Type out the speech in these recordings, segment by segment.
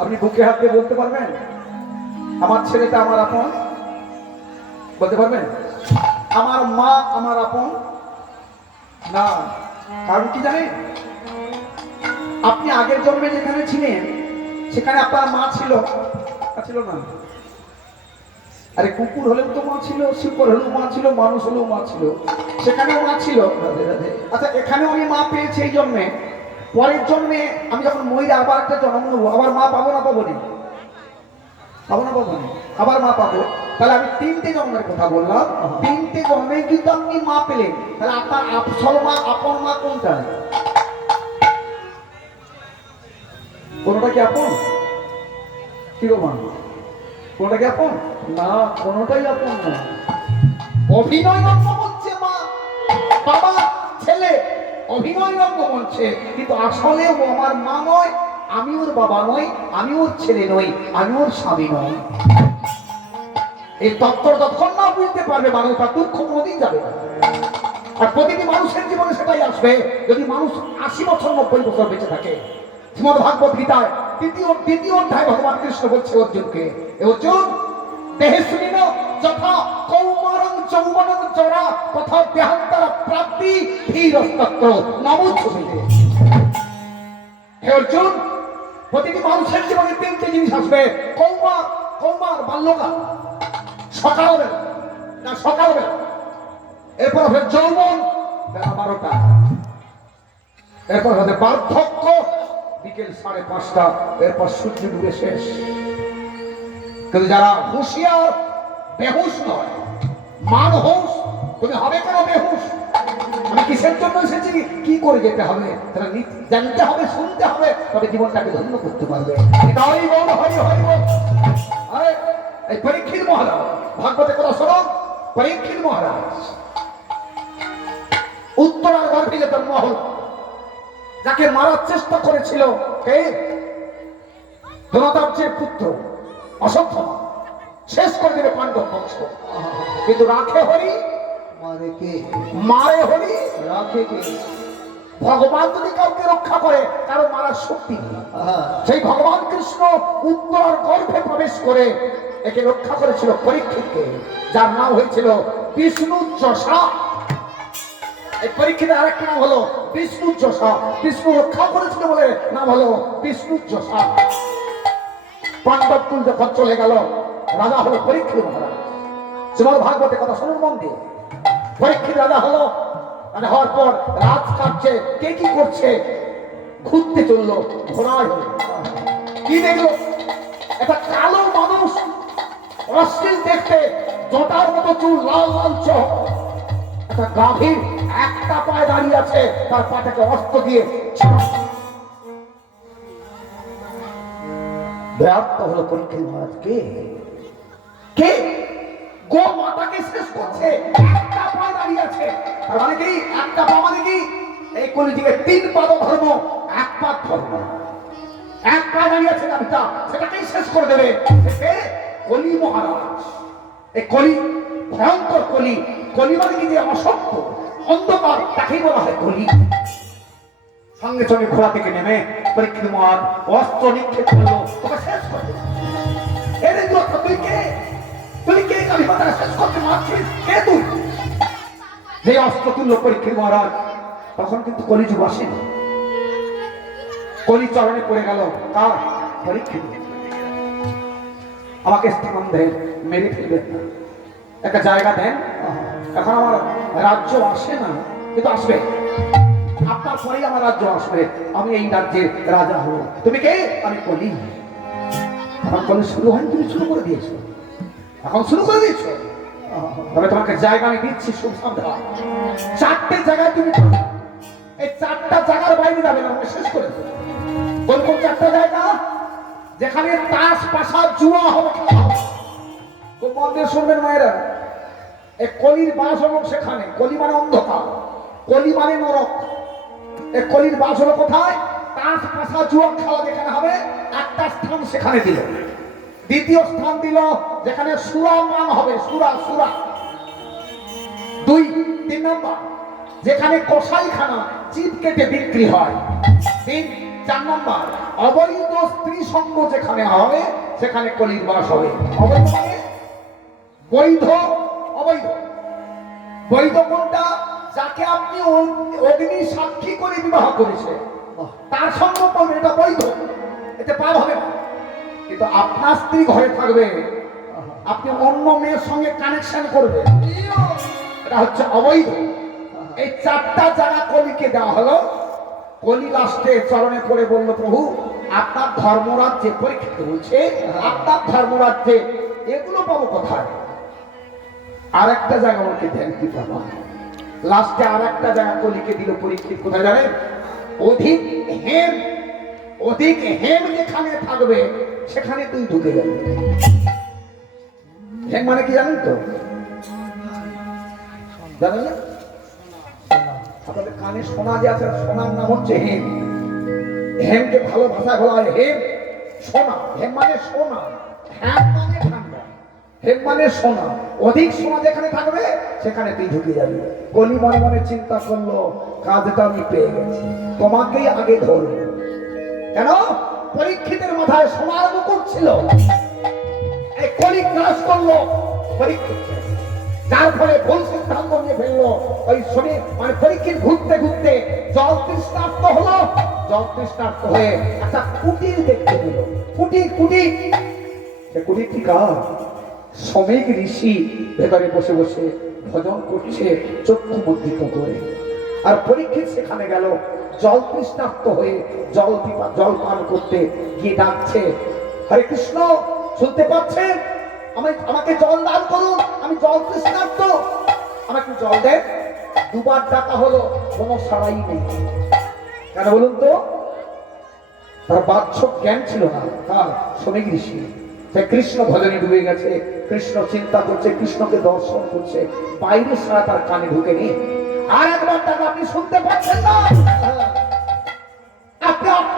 আপনি বুকে হাত দিয়ে বলতে পারবেন আমার ছেলেটা আমার আপন? বলতে পারবেন? আমার মা আমার আপন না। কারণ কি জানেন? আপনি আগের জন্মে যেখানে ছিলেন সেখানে আপনার মা ছিল না? আরে কুকুর হলেও তো মা ছিল, শিকর হলেও মা ছিল, মানুষ হলেও মা ছিল, সেখানেও মা ছিল। আচ্ছা, এখানেও আমি মা পেয়েছি এই জন্মে। পরের জন্মে আমি যখন মহিলা আবার একটা জন্ম নেবো, আবার মা পাবো না পাবো নি? পাবো না পাবো নি? আবার মা পাবো। তাহলে আমি 3টে জন্মের কথা বললাম, 3টে জন্মে কিন্তু আপনি মা পেলেন। তাহলে আপনার আসল মা, আপন মা কোনটা? কোনটা কি আপন? কি গো মা, কোনটা কি আপন? না, কোনটাই আপন না। অভিনয় রঙ্গমঞ্চে মা বাবা ছেলে অভিনয় রঙ্গমঞ্চে, কিন্তু আসলে ও আমার মা নয়, আমি ওর বাবা নই, আমি ওর ছেলে নই, আমি ওর স্বামী নই। এই তত্ত্ব যতক্ষণ না বুঝতে পারবে মানুষ, তার দুঃখ কোনোদিন যাবে না। আর প্রতিটি মানুষের জীবনে সেটাই আসবে যদি মানুষ 80 বছর 90 বছর বেঁচে থাকে। শ্রীমদ্ ভাগবত গীতায় দ্বিতীয় অধ্যায় ভগবান কৃষ্ণ বলছে অর্জুনকে, অর্জুন দেহে শুনিন যথা কৌমারং যৌবনং জরা তথা দেহান্তর প্রাপ্তি ধীরস্তত্র নমুচ্ছুতে। হে অর্জুন, প্রতিটি মানুষের জীবনে 3টে জিনিস আসবে। কৌমার বাল্যকাল, সকালবেলা, এরপর হবে যৌবন বেলা 12টা, এরপর হবে বার্ধক্য বিকেল 5:30টা, এরপর সূর্য ডুবে শেষ। কিন্তু যারা হুঁশিয়ার, বেহুশ নয়, মানহুস। তুমি হবে কেন বেহুশ? আমি কিসের জন্য এসেছি, কি করে যেতে হবে তারা জানতে হবে, শুনতে হবে, তবে জীবনটাকে ধন্য করতে পারবে। এটাই বল হরি হরি বল। আরে এই পরীক্ষিত মহারাজ, ভাগবতের কথা শোনো। পরীক্ষিত মহারাজ উত্তরার গর্ভে যে জন্ম হল, যাকে মারার চেষ্টা করেছিল কে? ধনতাব্যের পুত্র অশ্বত্থামা, শেষ করে দেবে পাণ্ডব বংশ। কিন্তু রাখে হরি, মারে হরি, রাখে কে? ভগবান যদি কাউকে রক্ষা করে, কারো মারার শক্তি নেই। সেই ভগবান কৃষ্ণ উত্তরার গর্ভে প্রবেশ করে একে রক্ষা করেছিল পরীক্ষিতকে, যার নাম হয়েছিল বিষ্ণু যশা। এই পরীক্ষিতের আরেকটা নাম হলো বিষ্ণু যশা। বিষ্ণু রক্ষা করেছিল বলে নাম হলো বিষ্ণু যশা। পাণ্ডব কুল যখন চলে গেল, রাজা হলো পরীক্ষিত মহারাজ। শ্রীমদ্ ভাগবতের কথা শুনুন মন দিয়ে। পরীক্ষিত রাজা হলো, হওয়ার পর রাজকার্যে কে কি করছে ঘুরতে চললো, ঘোড়ায় কি দেখলো? একটা কালো মানুষ, অশ্লীল দেখতে, জটার মতো চুল, লাল লাল চোখ, একটা গাভীর একটা পায়ে দাঁড়িয়ে আছে, তার পাটাকে অস্ত্র দিয়ে ব্যর্থ হলো পরীক্ষিত মহারাজ। কে গো মাতাকে শেষ করছে, একটা পায়ে দাঁড়িয়ে আছে। তার মানে কি? একটা পা মানে কি? এই কলিযুগে 3 পাদ ধর্ম, 1 পাদ ধর্ম। এক পায়ে দাঁড়িয়ে আছে গাভীটা, সেটাকেই শেষ করে দেবে। কলি মহারাজ। এই কলি ভয়ঙ্কর কলি। কলি মানে কি? যে অসত্য, অন্ধকার, তাকেই বলা হয় কলি। সঙ্গে সঙ্গে ঘোড়া থেকে নেমে পরীক্ষিত মহারাজ অস্ত্র নিক্ষেপ করলো, তোকে শেষ করে দেবে। তুই কে কালী মাতাকে শেষ করতে মারছিস? কে তুই? যে অস্ত্র তুললো পরীক্ষিত মহারাজ, তখন কিন্তু কলিযুগ আসেনি। কলি চরণে পড়ে গেল কার? পরীক্ষিত। আমাকে স্থান দেন, মেরে ফেলবেন না, একটা জায়গা দেন। এখন আমার রাজ্য আসে না, কিন্তু আসবে। আপনার পরেই আমার রাজ্য আসবে, আমি এই রাজ্যের রাজা হব। তুমি কে? আমি কলি। এখন কলি শুরু হয়নি, তুমি শুরু করে দিয়েছো, এখন শুরু করে দিয়েছো। তবে তোমাকে জায়গা আমি দিচ্ছি, খুব সাবধান। 4টে জায়গায় তুমি, এই 4টা জায়গার বাইরে যাবে না, শেষ করে দেবে। কোন কোন 4টা জায়গা? যেখানে তাস পাশা জুয়া হবে, খুব মন দিয়ে শুনবেন মায়েরা। এই কলির বাস হলো সেখানে। কলি মানে অন্ধকার, কলি মানে নরক। এই কলির বাস হলো কোথায়? তাস পাশা জুয়া খেলা যেখানে হবে, একটা স্থান সেখানে দিল। দ্বিতীয় স্থান দিল যেখানে সুরা মান হবে, সুরা। 2, 3 নম্বর যেখানে কসাইখানা, চিপ কেটে বিক্রি হয়। 4 নম্বর, অবৈধ স্ত্রী সঙ্গ যেখানে হবে সেখানে কলির বাস হবে। অবৈধ মানে বৈধ, অবৈধ। বৈধ কোনটা? যাকে আপনি অগ্নি সাক্ষী করে বিবাহ করেছে তার সঙ্গ করবে, এটা বৈধ, এতে পাপ হবে না। কিন্তু আপনার স্ত্রী ঘরে থাকবে, আপনি অন্য মেয়ের সঙ্গে কানেকশন করবেন, এটা হচ্ছে অবৈধ। এই 4টা জায়গা কলিকে দেওয়া হলো। কলি লাস্টে চরণে পড়ে বলল, প্রভু আপনার ধর্মরাজ্যে, পরীক্ষিত বলছে আপনার ধর্মরাজ্যে এগুলো পাবো কোথায়? আর একটা জায়গা আমাকে দেন কি পাবো? লাস্টে আর একটা জায়গা কলিকে দিল পরীক্ষিত, কোথায় জানেন? অধিক হেম, অধিক হেম যেখানে থাকবে সেখানে তুই ঢুকে যাবি। হেম মানে কি জানেন তো? জানেন না? আপনাদের কানে শোনা যে আছে, সোনার নাম হচ্ছে হেম। হেমকে ভালো ভাষায় বলা হয় হেম, সোনা। হেম মানে সোনা, হেম মানে ঠান্ডা, হেম মানে সোনা। অধিক সোনা যেখানে থাকবে সেখানে তুই ঢুকে যাবি। কলি মনে মনে চিন্তা করলো, কাজটা আমি পেয়ে গেছি, তোমাকেই আগে ধরবো। কেন? পরীক্ষিতের মাথায় সোনার মুকুট ছিল, এই কলি ক্রাশ করলো পরীক্ষিত, যার ফলে ভুল সিদ্ধান্ত নিয়ে ফেললো। ওই শনি মানে পরীক্ষিত ঘুরতে ঘুরতে জল তৃষ্ণার্ত হলো। জল তৃষ্ণার্ত হয়ে একটা কুটির দেখতে পেল। কুটির, কুটির, সে কুটির কি কার? শ্রমিক ঋষি ভেতরে বসে বসে ভজন করছে চক্ষু মুদ্রিত করে। আর পরীক্ষিত সেখানে গেল জল তৃষ্ণার্ত হয়ে, জল পান করতে গিয়ে ডাকছে, হরে কৃষ্ণ, শুনতে পাচ্ছেন? আমাকে জল দান করুন, আমি জল তৃষ্ণার্ত, আমাকে জল দেন। 2 বার ডাকা হলো, কোনো সাড়াই নেই। কেন বলুন তো? তার বাহ্যিক জ্ঞান ছিল না, তার শ্রমিক ঋষি। সে কৃষ্ণ ভজনে ডুবে গেছে, কৃষ্ণ চিন্তা করছে, কৃষ্ণকে দর্শন করছে, বাইরে সারা তার কানে ঢুকেনি। আর একবার ডাকা, আপনি শুনতে পাচ্ছেন না?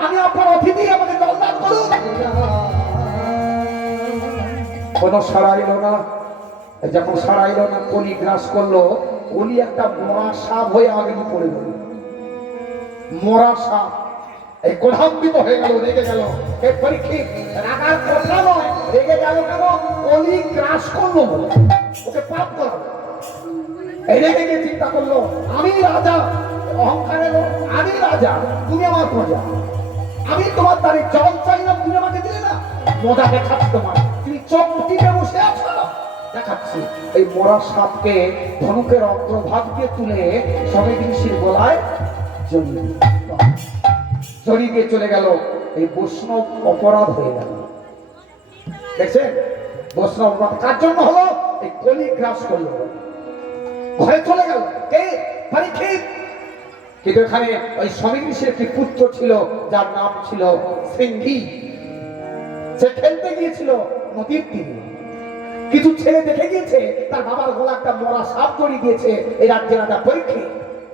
আমি আপনার অতিথি, আমাকে জল দান করুন। কোনো সাড়া এলো না। যখন সাড়া এলো না, কলি গ্রাস করলো। কলি একটা মরা সাপ হয়ে আগে পড়ে গেল। মরা সাপ, এই ক্রোধান্বিত হয়ে গেল, রেগে গেল। এই পরীক্ষিত রাগার কথা নয়, রেগে গেল কেন? কলি গ্রাস করলো বলে, ওকে পাপ করালো। এই রেগে গিয়ে চিন্তা করলো, আমি রাজা, অহংকার এলো, আমি রাজা, তুমি আমার প্রজা, আমি তোমার দ্বারে জল চাইলাম, তুমি আমাকে দিলে না। মজা দেখাচ্ছি তোমার, তুমি চোখ টিপে বসে আছো, দেখাচ্ছি। এই মরা সাপকে ধনুকের অগ্রভাগ দিয়ে তুলে শ্রমিক ঋষির গলায় জড়িয়ে দিয়ে চলে গেল। এই বৈষ্ণব অপরাধ হয়ে গেল। দেখছেন বৈষ্ণব অপরাধ কার জন্য হলো? এই কলি গ্রাস করলো, ঘরে চলে গেল। কে? পরীক্ষিত। কিন্তু এখানে ওই শ্রমিক ঋষির একটি পুত্র ছিল, যার নাম ছিল সিংহী। সে খেলতে গিয়েছিল নদীর তীরে, কিছু ছেলে দেখে গিয়েছে তার বাবার গলা একটা মরা সাপ জড়িয়ে দিয়েছে। এই রাজ্যে রাজা পরীক্ষিত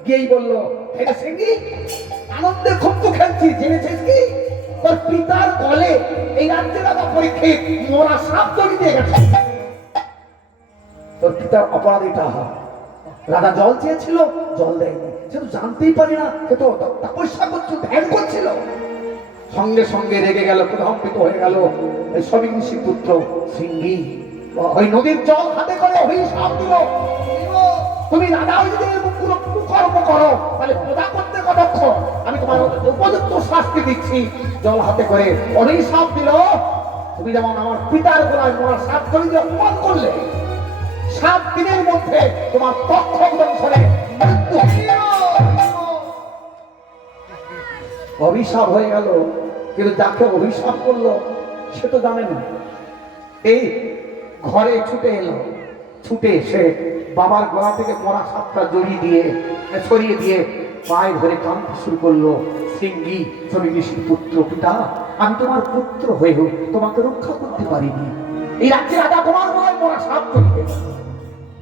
গিয়েই বলল, হে সিংহী, আনন্দে খুব তো খেলছি, জেনেছিস কি তোর পিতার গলে এই রাজ্যে রাজা পরীক্ষিত মরা সাপ জড়িয়ে দিয়ে গেছে। তোর পিতার অপরাধ এটা। রাজা জল চেয়েছিল, জল দেয়নি, সে তো জানতেই পারে না, সে তো তপস্যা করছিল, ধ্যান করছিল। সঙ্গে সঙ্গে রেগে গেল, ক্রোধান্বিত হয়ে গেল এই শ্রমিক ঋষির পুত্র সিংহী। ওই নদীর জল হাতে করে অভিশাপ দিল, তুমি রাজা হয়ে যদি কুকর্ম করো তাহলে প্রজা করতে কতক্ষণ, আমি তোমার উপযুক্ত শাস্তি দিচ্ছি। জল হাতে করে অভিশাপ দিল, তুমি যেমন আমার পিতার গলায় মরা সাপ জড়িয়ে দিয়ে অপমান করলে, 7 দিনের মধ্যে তোমার তক্ষক দংশনে মৃত্যু। অভিশাপ হয়ে গেল। কিন্তু যাকে অভিশাপ করলো সে তো জানে না। এই ঘরে ছুটে এলো, ছুটে এসে বাবার গলা থেকে মরা সাপটা জড়িয়ে দিয়ে সরিয়ে দিয়ে পায়ে ধরে কাঁদতে শুরু করলো। সিংহী, শ্রমিক ঋষির পুত্র, পিতা, আমি তোমার পুত্র হয়েও তোমাকে রক্ষা করতে পারিনি। এই রাজ্যে রাজা তোমার গলায় মরা সাপ জড়িয়ে।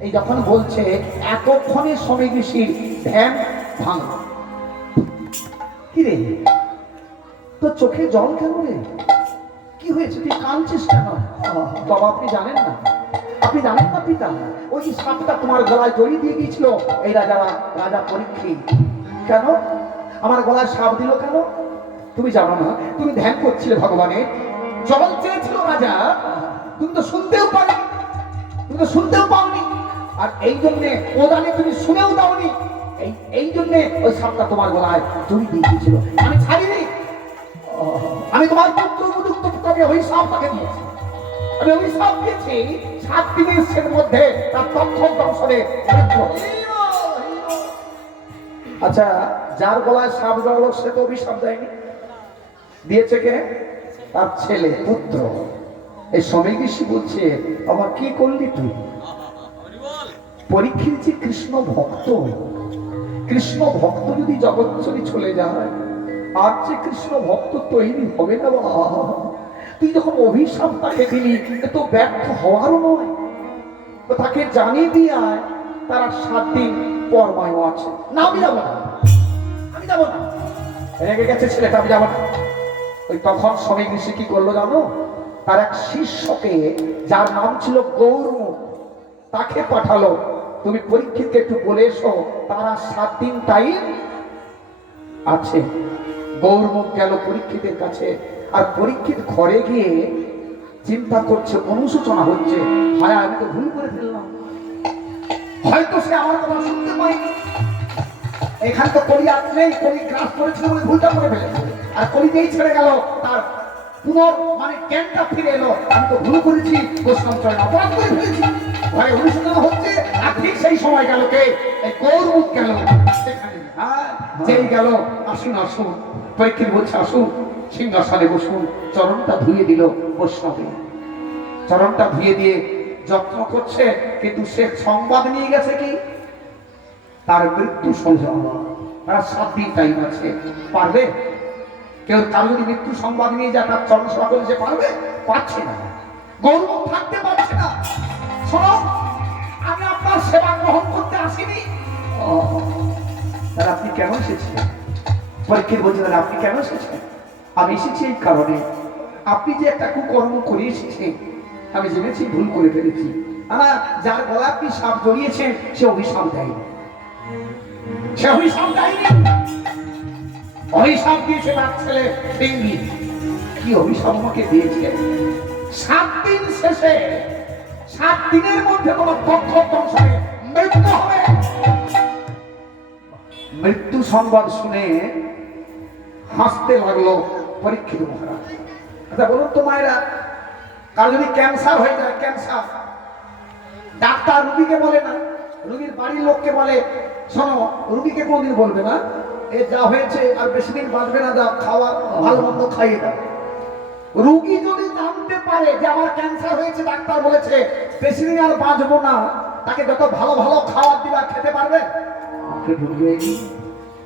এই যখন বলছে এতক্ষণে শ্রমিক ঋষির ধ্যান ভাঙা। কি রে, তোর চোখে জল কেন রে? কি হয়েছে, তুই কাঁদছিস কেন? বাবা, আপনি জানেন না, আপনি জানেন না পিতা, ওই যে সাপটা তোমার গলায় জড়িয়ে দিয়ে গিয়েছিল এই রাজা পরীক্ষিত। কেন? আমার গলায় সাপ দিল কেন? তুমি জানো না, তুমি ধ্যান করছিলে ভগবানের, জল চেয়েছিল রাজা, তুমি তো শুনতেও পারি, তুমি তো শুনতেও পাওনি, আর এই জন্যে ওদানে তুমি শুনেও দাওনি, এই জন্যে ওই সাপটা তোমার গলায় জড়ি দিয়ে দিয়েছিল। আমি ছাড়িনি, আমি তোমার পুত্র উপযুক্ত পুত্রকে ওই সাপটাকে দিয়েছি, আমি ওই সাপ দিয়েছি 7 দিনের মধ্যে তার তক্ষণ দংশনে। আচ্ছা, যার গলায় সাপ জড়ালো সে তো অভিশাপ দেয়নি, দিয়েছে কে? তার ছেলে, পুত্র। এই সময় ঋষি বলছে, আমার কি করলি তুই? পরীক্ষিত যে কৃষ্ণ ভক্ত, কৃষ্ণ ভক্ত যদি জগৎ চলে যায়, আর যে কৃষ্ণ ভক্ত তৈরি হবে না বাবা। তুই যখন অভিশাপ তাকে দিলি, তো ব্যর্থ হওয়ারও নয়, তো তাকে জানিয়ে দিয়ে তারা 7 দিন পরমায়ু আছে। না, আমি যাবো না, আমি যাবো না, রেগে গেছে ছেলেটা, আমি যাবো না। ওই তখন সময় ঋষি কি করলো জানো? তার এক শিষ্যকে, যার নাম ছিল গৌরমুখ, তাকে পাঠালো, তুমি পরীক্ষিতকে একটু বলে এসো, তারা 7 দিন টাইম আছে। গৌরমুখ গেল পরীক্ষিতের কাছে, আর পরীক্ষিত ঘরে গিয়ে চিন্তা করছে, অনুশোচনা হচ্ছে, হায় আমি তো ভুল করে ফেললাম, হয়তো সে আমার কথা শুনতে পায়নি, এখানে তো কলি আজ নেই, কলি গ্রাস করেছিল বলে ভুলটা করে ফেলেছে, আর কলি যেই ছেড়ে গেল তার জ্ঞানটা ফিরে এলো, আমি তো ভুল করেছি, বৈষ্ণব চরণে অপরাধ করে ফেলেছি, ঘরে অনুশোচনা হচ্ছে। আর ঠিক সেই সময় গেল কে? এই গৌরমুখ গেল সেখানে, যেই গেল, আসুন আসুন, পরীক্ষিত বলছে আসুন, সিংহাসনে বসুন, চরণটা ধুয়ে দিল বৈষ্ণবে, চরণটা ধুয়ে দিয়ে যত্ন করছে, কিন্তু সে সংবাদ নিয়ে গেছে কি তার মৃত্যু সংবাদ। তারা 7 দিন টাইম আছে, পারবে? কেউ তার যদি মৃত্যু সংবাদ নিয়ে যায়, তার চরণ সেবা করলে সে পারবে? পারছে না, গৌরব থাকতে পারছে না। শোনো, আমি আপনার সেবা গ্রহণ করতে আসিনি। তাহলে আপনি কেন এসেছেন? পরীক্ষিত বলছেন, আপনি কেন এসেছেন? আমি এসেছি এই কারণে, আপনি যে একটা কুকর্ম করে এসেছেন, আমি জেনেছি ভুল করে ফেলেছি। যার গলা আপনি সাপ জড়িয়েছেন, সে অভিশাপ দেয়নি, সে অভিশাপ দেয়নি, অভিশাপ দিয়েছে তার ছেলে সিংহী। কি অভিশাপ আমাকে দিয়েছে? 7 দিন শেষে, 7 দিনের মধ্যে তোমার পক্ষ দংশনে মৃত্যু হবে। মৃত্যু সংবাদ শুনে হাসতে লাগলো পরীক্ষিত মহারাজ। আচ্ছা বলুন তো মায়েরা, কার যদি ক্যান্সার হয়ে যায়, ক্যান্সার, ডাক্তার রুগীকে বলে না, রুগীর বাড়ির লোককে বলে, শোনো, রুগীকে কোনদিন বলবে না এ যা হয়েছে আর বেশি দিন বাঁচবে না, যা খাওয়া ভালো মন্দ খাইয়ে দাও। রুগী যদি জানতে পারে যে আমার ক্যান্সার হয়েছে, ডাক্তার বলেছে বেশি দিন আর বাঁচবো না, তাকে যত ভালো ভালো খাবার দিবা খেতে পারবে? ঢুকবে,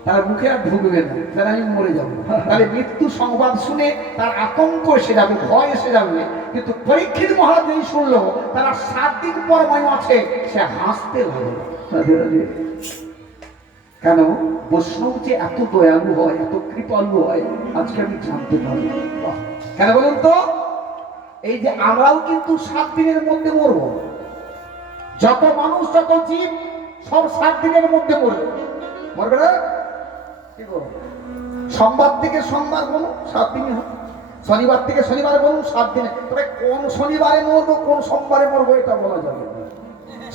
তার মুখে আর ঢুকবে না, তাহলে আমি মরে যাবো। তাহলে মৃত্যু সংবাদ শুনে তার আতঙ্ক এসে যাবে, ভয় এসে যাবে। কিন্তু পরীক্ষিত মহারাজ যেই শুনলো তারা 7 দিন পরমায়ু আছে, সে হাসতে লাগলো। কেন? বৈষ্ণব যে এত দয়ালু হয়, এত কৃপালু হয়, আজকে আমি জানতে পারি। কেন বলুন তো? এই যে আমরাও কিন্তু 7 দিনের মধ্যে মরবো, যত মানুষ যত জীব সব 7 দিনের মধ্যে মরবে, মরবে না? সোমবার থেকে সোমবার বলুন 7 দিনে হয়, শনিবার থেকে শনিবার বলুন 7 দিনে। তবে কোন শনিবারে মরবো, কোন সোমবারে মরবো এটা বলা যাবে না,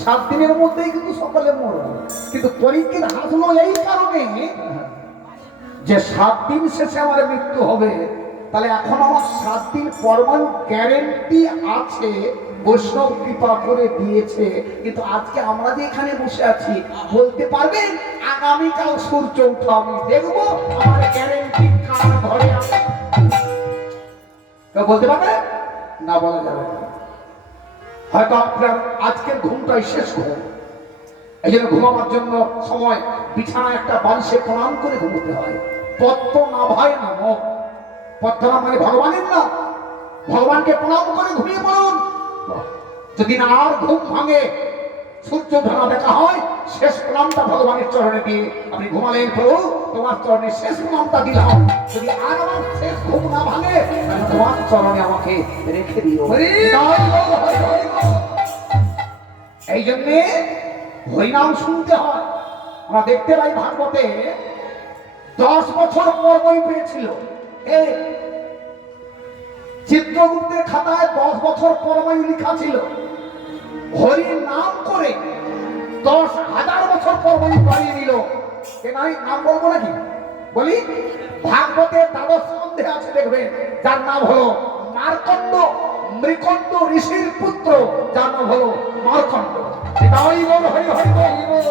7 দিনের মধ্যেই কিন্তু সকালে মরবো। কিন্তু পরীক্ষিত হাসলো এই কারণে যে 7 দিন শেষে আমার মৃত্যু হবে, তাহলে এখন আমার 7 দিন পরমায়ু গ্যারেন্টি আছে, বৈষ্ণব কৃপা করে দিয়েছে। কিন্তু আজকে আমরা যে এখানে বসে আছি, বলতে পারবেন আগামীকাল সূর্য উঠো আমি দেখবো আমার গ্যারেন্টি কার ঘরে আছে? কেউ বলতে পারবে না? বলা যাবে না। হয়তো আপনার আজকের ঘুমটাই শেষ ঘুম, এই জন্য ঘুমাবার জন্য সময় বিছানায় একটা বালিশে প্রণাম করে ঘুমোতে হয়। পদ্ম নাভায় নামক, পদ্ম নাম মানে ভগবানের নাম, ভগবানকে প্রণাম করে ঘুমিয়ে পড়ুন। যদি না আর ঘুম ভাঙে, সূর্য ঢালা দেখা হয়, শেষ প্রণামটা ভগবানের চরণে দিয়ে আপনি ঘুমালেন, প্রভু তোমার চরণে শেষ প্রণামটা দিলাম। যদি আর আমার শেষ ঘুম না ভাঙে, তাহলে তোমার চরণে আমাকে রেখে দিও। এই জন্যে হরিনাম শুনতে হয়। আমরা দেখতে পাই ভাগবতে 10 বছর পর্বই পেয়েছিল। এই চিত্রগুপ্তের খাতায় 10 বছর পর্বই লেখা ছিল। হরির নাম করে 10,000 বছর পর্বই পাইয়ে নিল। নাম বলবো নাকি? বলি, ভাগবতের দ্বাদশ স্কন্ধে আছে, দেখবেন, যার নাম হলো মার্কণ্ড, মৃকণ্ড ঋষির পুত্র, যার নাম হলো মার্কণ্ড। হরি হরি বল।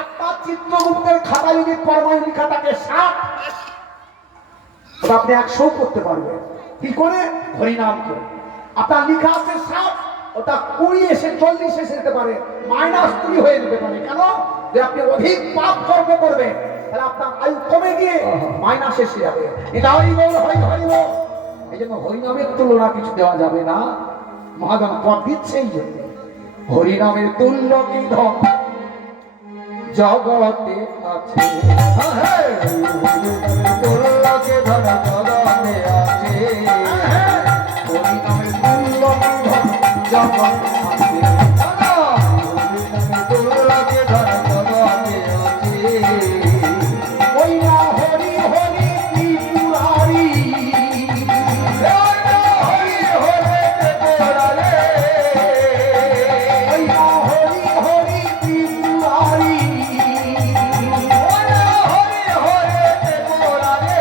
আপনার চিত্রগুপ্তের খাতায় যদি পরমায়ু লেখা থাকে 60, আপনি 100 করতে পারবেন। কি করে? হরিনাম করে। আপনার লেখা আছে 60, ওটা 20 এসে 40 এসে যেতে পারে, -3 হয়ে যেতে পারে। কেন? যে আপনি অধিক পাপ কর্ম করবেন, তাহলে আপনার আয়ু কমে গিয়ে মাইনাস এসে যাবে। এটাই বল হরি হরি বল। এই জন্য হরিনামের তুলনা কিছু দেওয়া যাবে না। মহাজন পদ দিচ্ছে এই জন্য, হরিনামের তুল্য কি ধন জগতে আছে। তুল্য কি ধন জগতে আছে, হরিনামের তুল্য কি ধন জগতে আছে। তুল্য কি ধন জগতে আছে। ওই না হরি হরি ত্রিপুরারি, হরি হরি ত্রিপুরারে, ওই না হরি হরি ত্রিপুরারি, হরি হরি ত্রিপুরারে।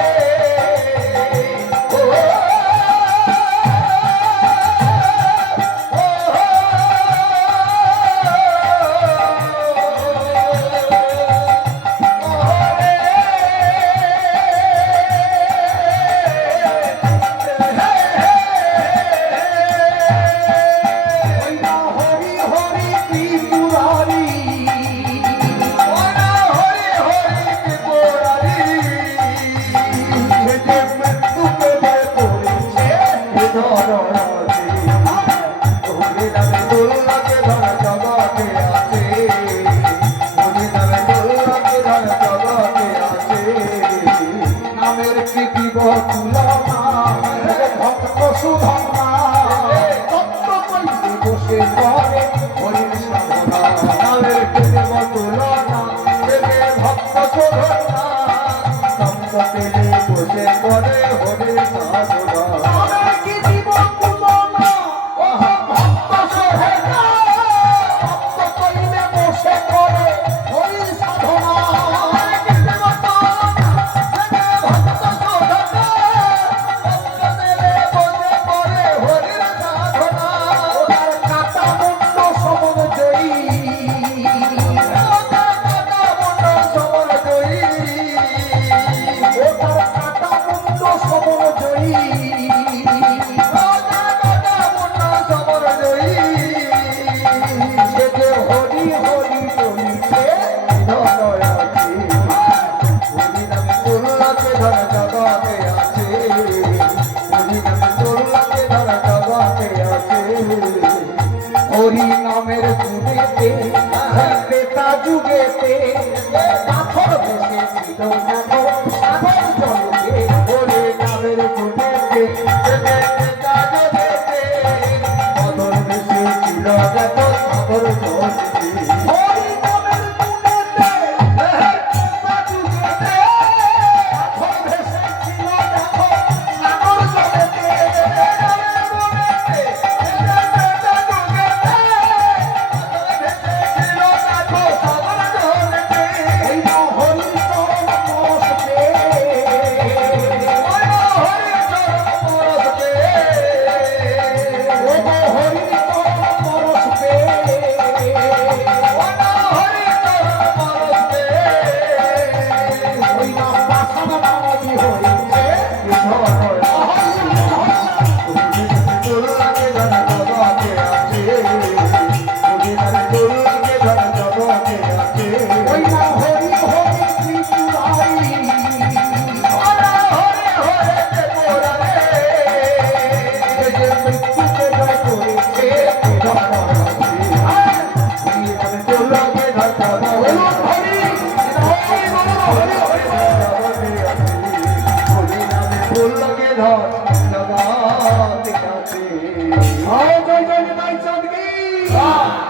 হরি নামের যুগেতে, ত্রেতা যুগেতে, পাথর ভেসে ছিল সাগর জলেতে। হরি নামের যুগেতে, ত্রেতা যুগেতে, পাথর ভেসে ছিল সাগর জলেতে। হরি নামের যুগেতে, ত্রেতা যুগেতে, পাথর ভেসে ছিল সাগর জলেতে।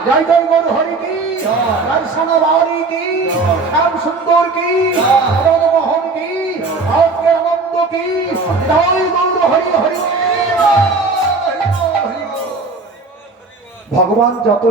জয় জয় গৌর হরি কি, জয় সোনা বাউরি কি, শ্যাম সুন্দর কি, মোহন কি, কি জয় গৌর হরি হরি। ভগবান যত